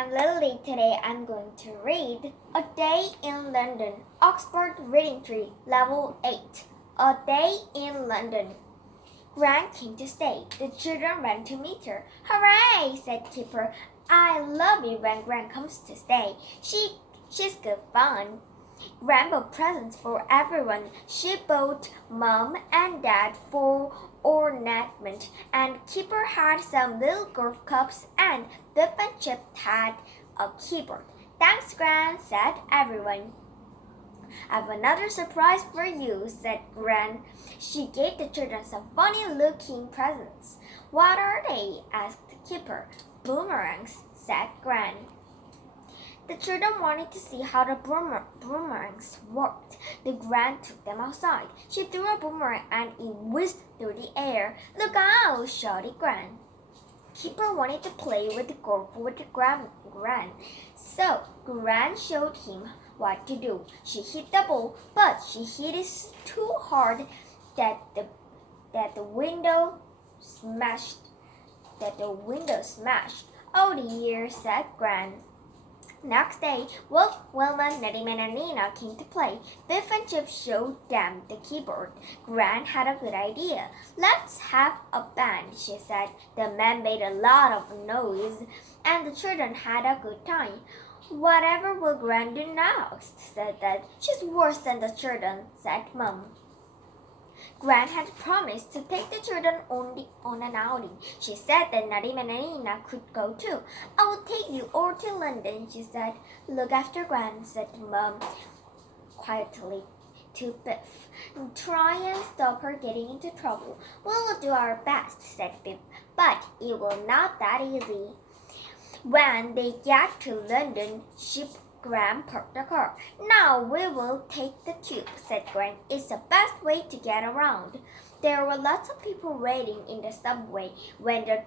am Lily. Today I'm going to read A Day in London, 옥스포드리딩트리, Level 8. A Day in London. Gran came to stay. The children ran to meet her. Hooray, said Kipper. I love it when Gran comes to stay. She's good fun. Gran bought presents for everyone. She bought Mom and Dad for ornament, and Kipper had some little golf cups, and Biff and Chip had a keyboard. Thanks, Gran, said everyone. I've another surprise for you, said Gran. She gave the children some funny-looking presents. What are they? asked Kipper. Boomerangs, said Gran. The children wanted to see how the boomerangs worked. The Gran took them outside. She threw a boomerang and it whizzed through the air. Look out, shouted Gran. Kipper wanted to play with the golf with Gran. So Gran showed him what to do. She hit the ball, but she hit it too hard that the window smashed. Oh dear, said Gran. Next day, Wolf, Wilma, Nuttyman, and Nina came to play. Biff and Chip showed them the keyboard. Gran had a good idea. Let's have a band, she said. The men made a lot of noise, and the children had a good time. Whatever will Gran do next? Said Dad. She's worse than the children, said Mom. Gran had promised to take the children on an outing. She said that Nuttyman and Nina could go too. I will take you all to London, she said. Look after Gran, said Mom quietly to Biff. Try and stop her getting into trouble. We will do our best, said Biff, but it will not that easy. When they get to London, Gran parked the car. Now we will take the tube, said Gran. It's the best way to get around. There were lots of people waiting in the subway when the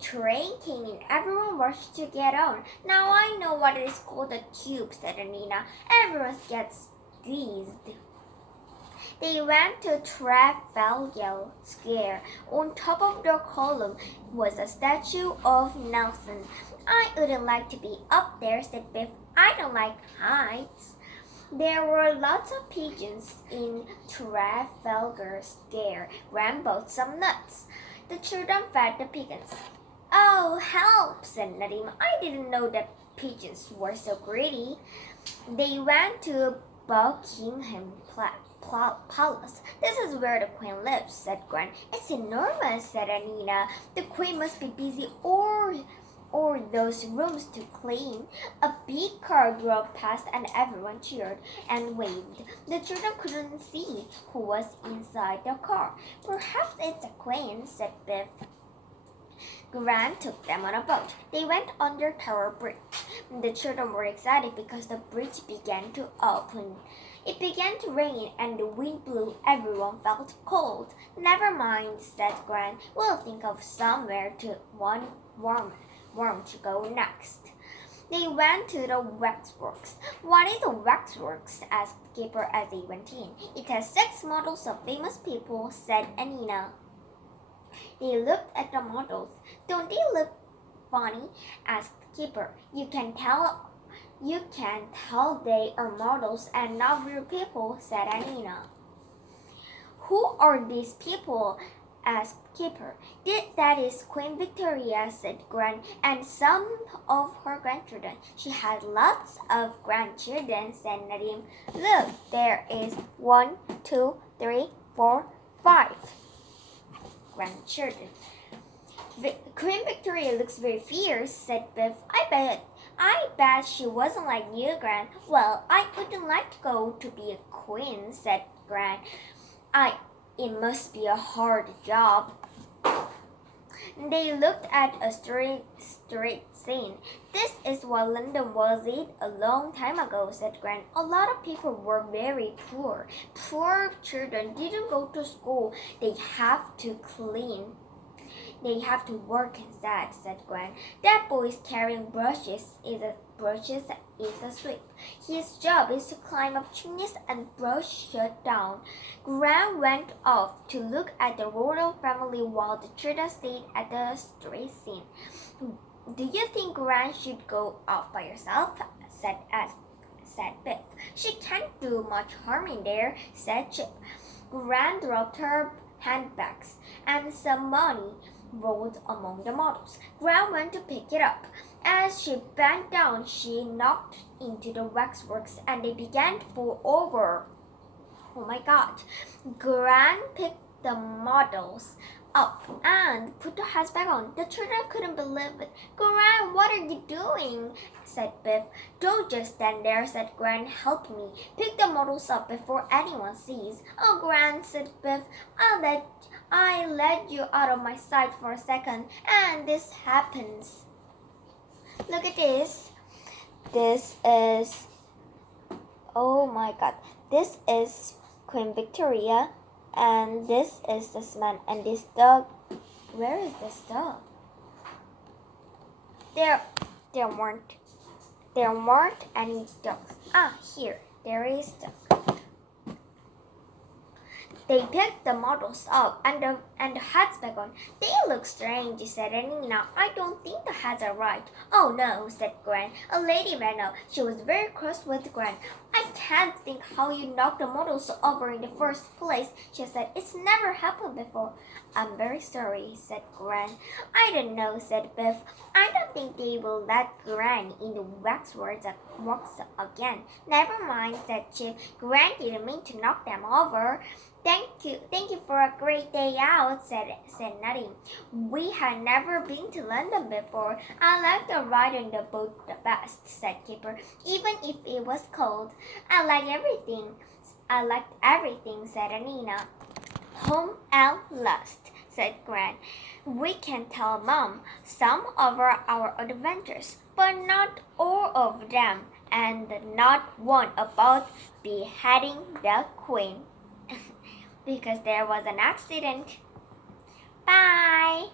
train came in. Everyone rushed to get on. Now I know what it is called a tube, said Nina. Everyone gets squeezed. They went to Trafalgar Square. On top of the column was a statue of Nelson. I wouldn't like to be up there, said Biff. I don't like heights. There were lots of pigeons in Trafalgar Square. Gran bought some nuts. The children fed the pigeons. Oh, help, said Nadim. I didn't know that pigeons were so greedy. They went to Buckingham Palace. This is where the Queen lives, said Gran. It's enormous, said Nina. The Queen must be busy or those rooms to clean. A big car drove past and everyone cheered and waved. The children couldn't see who was inside the car. Perhaps it's the Queen, said Biff. Gran took them on a boat. They went under Tower Bridge. The children were excited because the bridge began to open. It began to rain and the wind blew. Everyone felt cold. Never mind, said Gran. We'll think of somewhere warm to go next. They went to the waxworks. What is a waxworks? asked Kipper as they went in. It has 6 models of famous people, said Nina. They looked at the models. Don't they look funny? asked Kipper. You can tell they are models and not real people, said Nina. Who are these people? asked Kipper. That is Queen Victoria, said Gran, and some of her grandchildren. She had lots of grandchildren, said Nadim. Look, there is 1, 2, 3, 4, 5 grandchildren. Queen Victoria looks very fierce, said Biff. I bet she wasn't like you, Gran. Well, I wouldn't like to go to be a queen, said Gran. It must be a hard job. They looked at a street scene. This is what London was a long time ago, said Gran. A lot of people were very poor. Poor children didn't go to school. They have to clean. They have to work instead, said Gran. That boy is carrying brushes is a brushes is a sweep. His job is to climb up chimneys and brush shut down. Gran went off to look at the royal family while the children stayed at the street scene. Do you think Gran should go off by herself? said Biff. She can't do much harm in there, said Chip. Gran dropped her handbags, and some money rolled among the models. Gran went to pick it up. As she bent down, she knocked into the waxworks, and they began to fall over. Oh my God! Gran picked the models up and put the hats back on. The children couldn't believe it. Gran, what are you doing? Said Biff. Don't just stand there, said Gran. Help me. Pick the models up before anyone sees. Oh, Gran, said Biff. I let you out of my sight for a second, and this happens. Look at this. This is, oh my God. This is Queen Victoria. And this is this man and this dog. Where is this dog? There weren't any dogs. Ah, here. There is dog. They picked the models up and the hats back on. They look strange, said Nina. I don't think the hats are right. Oh no, said Gran. A lady ran up. She was very cross with Gran. I can't think how you knocked the models over in the first place, she said. It's never happened before. I'm very sorry, said Gran. I don't know, said Biff. I don't think they will let Gran in the waxworks again. Never mind, said Chip. Gran didn't mean to knock them over. Thank you for a great day out, said Nutty. We had never been to London before. I liked the ride on the boat the best, said Kipper, even if it was cold. I liked everything, said Nina. Home at last, said Gran. We can tell Mom some of our adventures, but not all of them, and not one about beheading the Queen. Because there was an accident. Bye!